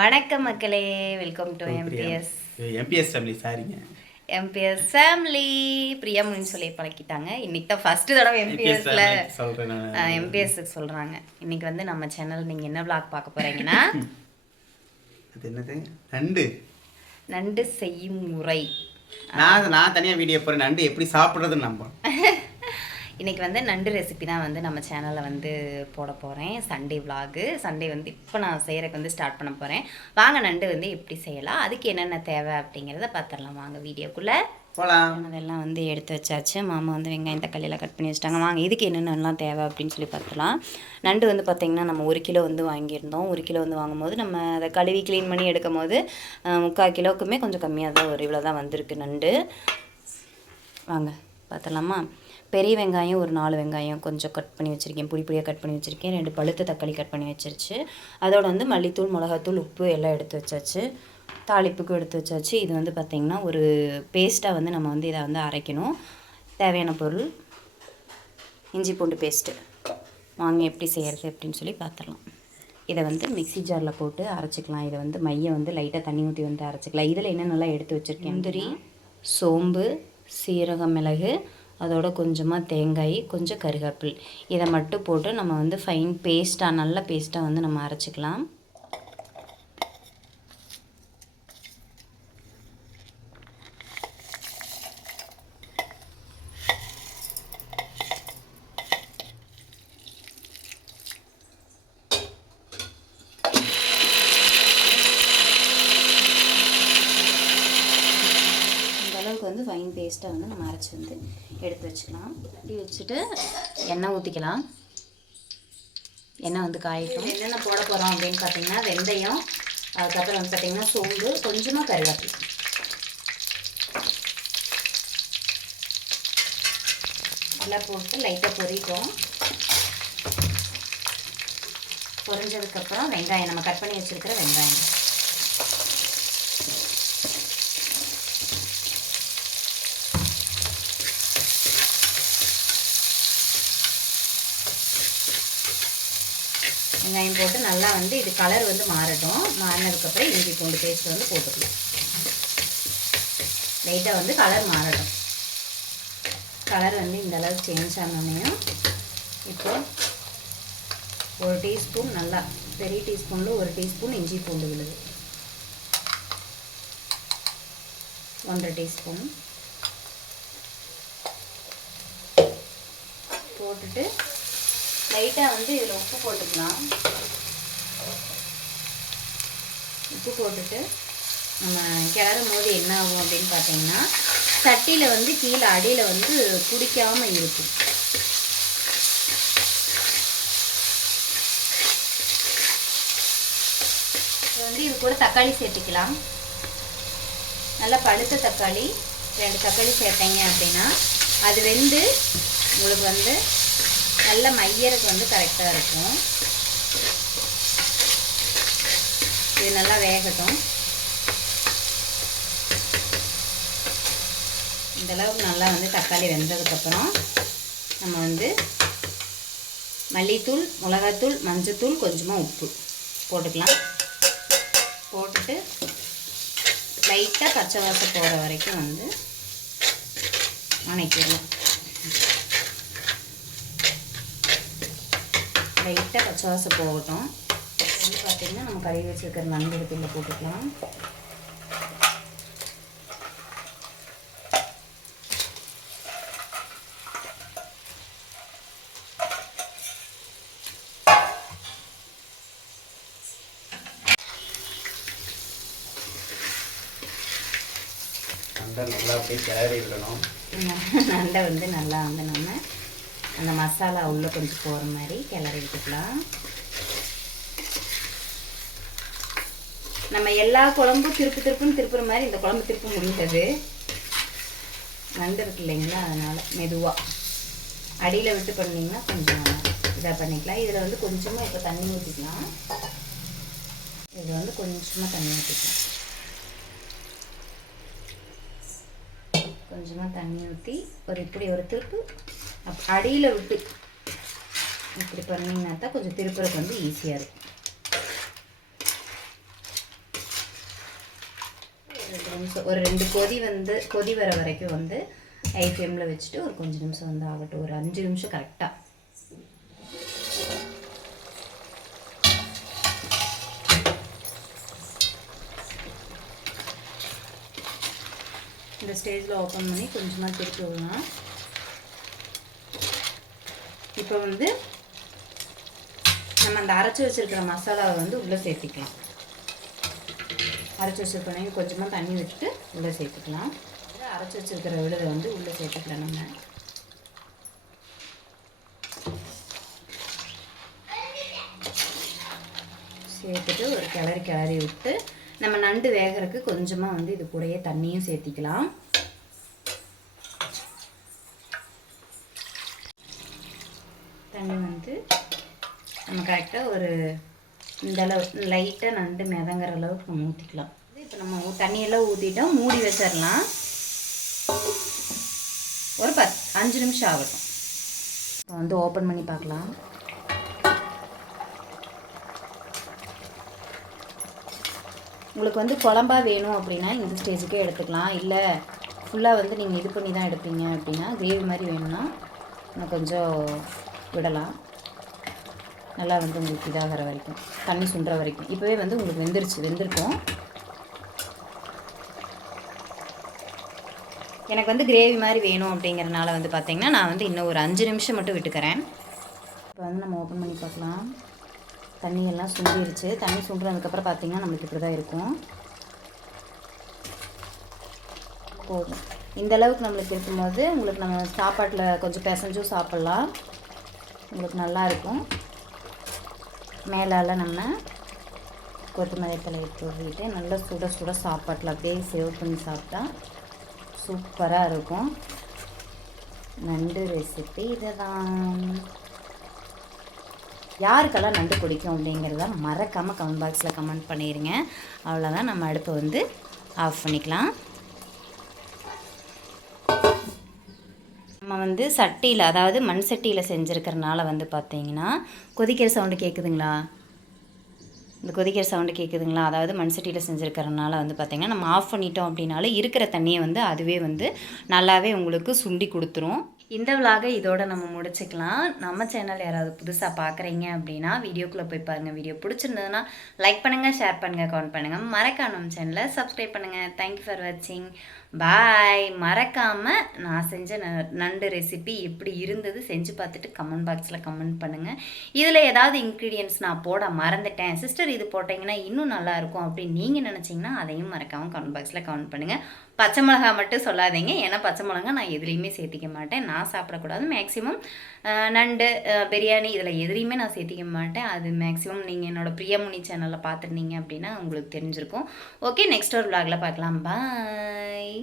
வணக்கம் மக்களே, welcome to MBS MBS family. சாரிங்க, எம்பிஎஸ் ஃபேமிலி. பிரியாமணின்னு சொல்லி பழக்கிட்டாங்க. இன்னைக்கு தான் ஃபர்ஸ்ட் தடவை எம்பிஎஸ்ல சொல்கிறேன். எம்பிஎஸ்க்கு சொல்கிறாங்க. இன்னைக்கு வந்து நம்ம சேனல் நீங்கள் என்ன விளாக் பார்க்க போகிறீங்கன்னா அது என்னது, நண்டு நண்டு செய்யும் முறை. நான் தனியாக வீடியோ போகிறேன். நண்டு எப்படி சாப்பிட்றதுன்னு நம்புறேன். இன்றைக்கி வந்து நண்டு ரெசிபி தான் வந்து நம்ம சேனலில் வந்து போட போகிறேன். Sunday vlog. சண்டே வந்து இப்போ நான் செய்கிறதுக்கு வந்து ஸ்டார்ட் பண்ண போகிறேன். வாங்க நண்டு வந்து எப்படி செய்யலாம், அதுக்கு என்னென்ன தேவை அப்படிங்கிறத பார்த்துடலாம். வாங்க வீடியோக்குள்ளே போகலாம். அதெல்லாம் வந்து எடுத்து வச்சாச்சு. மாமா வந்து வெங்காயம் தக்காளியெல்லாம் கட் பண்ணி வச்சுட்டாங்க. வாங்க இதுக்கு என்னென்னலாம் தேவை அப்படின்னு சொல்லி பார்த்துலாம். நண்டு வந்து பார்த்திங்கன்னா நம்ம 1 கிலோ வந்து வாங்கியிருந்தோம். 1 கிலோ வந்து வாங்கும்போது நம்ம அதை கழுவி க்ளீன் பண்ணி எடுக்கும் போது 3/4 கிலோவுக்குமே கொஞ்சம் கம்மியாக தான் இவ்வளோ தான் வந்திருக்கு நண்டு. வாங்க பார்த்துடலாமா. பெரிய வெங்காயம் ஒரு 4 வெங்காயம் கொஞ்சம் கட் பண்ணி வச்சுருக்கேன். பொடியாக கட் பண்ணி வச்சுருக்கேன். 2 பழுத்த தக்காளி கட் பண்ணி வச்சிருச்சு. அதோட வந்து மல்லித்தூள், மிளகாத்தூள், உப்பு எல்லாம் எடுத்து வச்சாச்சு. தாளிப்புக்கும் எடுத்து வச்சாச்சு. இது வந்து பார்த்திங்கன்னா ஒரு பேஸ்ட்டாக வந்து நம்ம வந்து இதை வந்து அரைக்கணும். தேவையான பொருள் இஞ்சி பூண்டு பேஸ்ட்டு. வாங்க எப்படி செய்கிறது அப்படின்னு சொல்லி பார்த்துடலாம். இதை வந்து மிக்ஸி ஜாரில் போட்டு அரைச்சிக்கலாம். இதை வந்து மையை வந்து லைட்டாக தண்ணி ஊற்றி வந்து அரைச்சிக்கலாம். இதில் என்னென்னலாம் எடுத்து வச்சுருக்கேன், முந்திரி, சோம்பு, சீரகம், மிளகு, அதோட கொஞ்சமாக தேங்காய், கொஞ்சம் கருவேப்பில், இதை மட்டும் போட்டு நம்ம வந்து ஃபைன் பேஸ்ட்டாக, நல்ல பேஸ்ட்டாக வந்து நம்ம அரைச்சிக்கலாம். வந்து ஃபைன் பேஸ்ட்டை வந்து நம்ம அரைச்சி வந்து எடுத்து வச்சுக்கலாம். இப்படி வச்சுட்டு எண்ணெய் ஊற்றிக்கலாம். எண்ணெய் வந்து காயட்டும். என்னென்ன போட போகிறோம் அப்படின்னு பார்த்தீங்கன்னா வெந்தயம், அதுக்கப்புறம் வந்து பார்த்திங்கன்னா சோம்பு, கொஞ்சமாக கருவேப்பிலை எல்லாம் போட்டு லைட்டாக பொரிட்டோம். பொரிஞ்சதுக்கப்புறம் வெங்காயம், நம்ம கட் பண்ணி வச்சுருக்கிற வெங்காயம் வெங்காயம் போட்டு நல்லா வந்து இது கலர் வந்து மாறட்டும். மாறினதுக்கப்புறம் இஞ்சி பூண்டு பேஸ்ட் வந்து போட்டுக்கலாம். லைட்டாக வந்து கலர் மாறட்டும். கலர் வந்து இந்த அளவுக்கு சேஞ்ச் ஆனோடனையும் இப்போ 1 டீஸ்பூன், நல்லா பெரிய டீஸ்பூனில் 1 டீஸ்பூன் இஞ்சி பூண்டு விழுது, 1/2 டீஸ்பூன் போட்டுட்டு லைட்டாக வந்து இதில் உப்பு போட்டுக்கலாம். உப்பு போட்டுட்டு நம்ம கிளறும் போது என்ன ஆகும் அப்படின்னு பார்த்தீங்கன்னா சட்டியில் வந்து கீழே அடியில் வந்து பிடிக்காமல் இருக்கும். வந்து இது கூட தக்காளி சேர்த்துக்கலாம். நல்லா பழுத்த தக்காளி 2 தக்காளி சேர்த்தீங்க அப்படின்னா அது வெந்து உங்களுக்கு வந்து நல்ல மையருக்கு வந்து கரெக்டாக இருக்கும். இது நல்லா வேகட்டும். இந்தளவுக்கு நல்லா வந்து தக்காளி வெந்ததுக்கப்புறம் நம்ம வந்து மல்லித்தூள், மிளகாத்தூள், மஞ்சத்தூள், கொஞ்சமாக உப்பு போட்டுக்கலாம். போட்டுட்டு லைட்டாக பச்சை வாசம் போகிற வரைக்கும் வந்து வணக்கிடலாம். லைட்டாக பச்சை வாசம் போகட்டும். வந்து பார்த்திங்கன்னா நம்ம கழுவி வச்சுருக்கிற நண்டு எடுத்து போட்டுக்கலாம். நண்டை நல்லா அப்படியே கிளறி விடணும். நண்டை வந்து நல்லா வந்து நம்ம அந்த மசாலா உள்ளே கொஞ்சம் போகிற மாதிரி கிளறி விட்டுக்கலாம். நம்ம எல்லா குழம்பும் திருப்புன்னு திருப்புற மாதிரி இந்த குழம்பு திருப்ப முடியாது. நண்டு இருக்கு இல்லைங்களா, அதனால் மெதுவாக அடியில் விட்டு பண்ணிங்கன்னா கொஞ்சம் இதாக பண்ணிக்கலாம். இதில் வந்து கொஞ்சமாக இப்போ தண்ணி ஊற்றிக்கலாம். இதில் வந்து கொஞ்சமாக தண்ணி ஊற்றிக்கலாம். கொஞ்சமாக தண்ணி ஊற்றி இப்படி ஒரு திருப்பு அடியில் விட்டு இப்படி பண்ணிங்கன்னா தான் கொஞ்சம் திருப்புறதுக்கு வந்து ஈஸியாக இருக்கும். 2 நிமிஷம் ஒரு 2 கொதி வர வரைக்கும் வந்து ஹை ஃப்ளேமில் வச்சுட்டு ஒரு கொஞ்சம் நிமிஷம் வந்து ஆகட்டும். ஒரு 5 நிமிஷம் கரெக்டாக. இந்த ஸ்டேஜில் ஓப்பன் பண்ணி கொஞ்சமாக திருப்பி விடலாம். இப்போ வந்து நம்ம அந்த அரைச்சி வச்சுருக்கிற மசாலாவை வந்து உள்ளே சேர்த்திக்கலாம். அரைச்சி வச்சுருக்கோம் கொஞ்சமாக தண்ணி விட்டுட்டு உள்ளே சேர்த்துக்கலாம். அரைச்சி வச்சுருக்கிற விழுதை வந்து உள்ளே சேர்த்துக்கலாம். நம்ம சேர்த்துட்டு ஒரு கிளறி விட்டு நம்ம நண்டு வேகிறதுக்கு கொஞ்சமாக வந்து இது கூடயே தண்ணியும் சேர்த்திக்கலாம். தண்ணி வந்து நம்ம கரெக்டாக ஒரு இந்த அளவு லைட்டாக நண்டு மிதங்குற அளவுக்கு நம்ம ஊற்றிக்கலாம். இப்போ நம்ம தண்ணியெல்லாம் ஊற்றிட்டோம். மூடி வச்சிடலாம். ஒரு 5 நிமிஷம் ஆகட்டும். இப்போ வந்து ஓப்பன் பண்ணி பார்க்கலாம். உங்களுக்கு வந்து குழம்பா வேணும் அப்படின்னா இந்த ஸ்டேஜுக்கே எடுத்துக்கலாம். இல்லை ஃபுல்லாக வந்து நீங்கள் இது பண்ணி தான் எடுப்பீங்க அப்படின்னா கிரேவி மாதிரி வேணும்னா இன்னும் கொஞ்சம் விடலாம். நல்லா வந்து உங்களுக்கு இதாகிற வரைக்கும் தண்ணி சுண்டுற வரைக்கும். இப்போவே வந்து உங்களுக்கு வெந்திருக்கும். எனக்கு வந்து கிரேவி மாதிரி வேணும் அப்படிங்கிறனால வந்து பார்த்திங்கன்னா நான் வந்து இன்னும் ஒரு 5 நிமிஷம் மட்டும் விட்டுக்கிறேன். இப்போ வந்து நம்ம ஓப்பன் பண்ணி பார்க்கலாம். தண்ணியெல்லாம் சுண்டிருச்சு. தண்ணி சுண்டுறதுக்கப்புறம் பார்த்திங்கன்னா நம்மளுக்கு இப்படி தான் இருக்கும். போதும். இந்த அளவுக்கு நம்மளுக்கு இருக்கும்போது உங்களுக்கு நம்ம சாப்பாட்டில் கொஞ்சம் பிசைஞ்சும் சாப்பிட்லாம். உங்களுக்கு நல்லாயிருக்கும். மேலால் நம்ம கொத்தமல்லி தலையை தூவிட்டு நல்லா சுட சாப்பாட்டில் அப்படியே சேவ் பண்ணி சாப்பிட்டா சூப்பராக இருக்கும். நண்டு ரெசிபி இதை தான். யாருக்கெல்லாம் நண்டு பிடிக்கும் அப்படிங்கிறத மறக்காமல் கமெண்ட் பாக்ஸில் கமெண்ட் பண்ணிடுங்க. அவ்வளோதான். நம்ம அடுப்பை வந்து ஆஃப் பண்ணிக்கலாம். நம்ம வந்து சட்டியில், அதாவது மண் சட்டியில் செஞ்சுருக்கிறனால வந்து பார்த்திங்கன்னா கொதிக்கிற சவுண்டு கேட்குதுங்களா? இந்த கொதிக்கிற சவுண்டு கேட்குதுங்களா? அதாவது மண் சட்டியில் செஞ்சுருக்கிறனால வந்து பார்த்திங்கன்னா நம்ம ஆஃப் பண்ணிட்டோம் அப்படின்னாலே இருக்கிற தண்ணியை வந்து அதுவே வந்து நல்லாவே உங்களுக்கு சுண்டி கொடுத்துரும். இந்த விலாகை இதோட நம்ம முடிச்சுக்கலாம். நம்ம சேனல் யாராவது புதுசாக பார்க்குறீங்க அப்படின்னா வீடியோக்குள்ளே போய் பாருங்கள். வீடியோ பிடிச்சிருந்ததுன்னா லைக் பண்ணுங்கள், ஷேர் பண்ணுங்கள், கமெண்ட் பண்ணுங்கள். மறக்காம நம்ம சேனலை சப்ஸ்கிரைப் பண்ணுங்கள். தேங்க்யூ ஃபார் வாட்சிங். பாய். மறக்காமல் நான் செஞ்ச நண்டு ரெசிபி எப்படி இருந்தது செஞ்சு பார்த்துட்டு கமெண்ட் பாக்ஸில் கமெண்ட் பண்ணுங்கள். இதில் ஏதாவது இன்க்ரீடியன்ட்ஸ் நான் போட மறந்துட்டேன், சிஸ்டர் இது போட்டிங்கன்னா இன்னும் நல்லாயிருக்கும் அப்படின்னு நீங்கள் நினச்சிங்கன்னா அதையும் மறக்காமல் கமெண்ட் பாக்ஸில் கமெண்ட் பண்ணுங்கள். பச்சை மிளகா மட்டும் சொல்லாதீங்க. ஏன்னா பச்சை மிளகா நான் எதுலேயுமே சேர்த்திக்க மாட்டேன். நான் சாப்பிடக்கூடாது. மேக்ஸிமம் நண்டு பிரியாணி இதில் எதுலேயுமே நான் சேர்த்திக்க மாட்டேன். அது மேக்ஸிமம் நீங்கள் என்னோடய பிரியமுனி சேனலில் பார்த்துருந்தீங்க அப்படின்னா உங்களுக்கு தெரிஞ்சிருக்கும். ஓகே, நெக்ஸ்ட் ஒரு விலாகில் பார்க்கலாம். பாய்.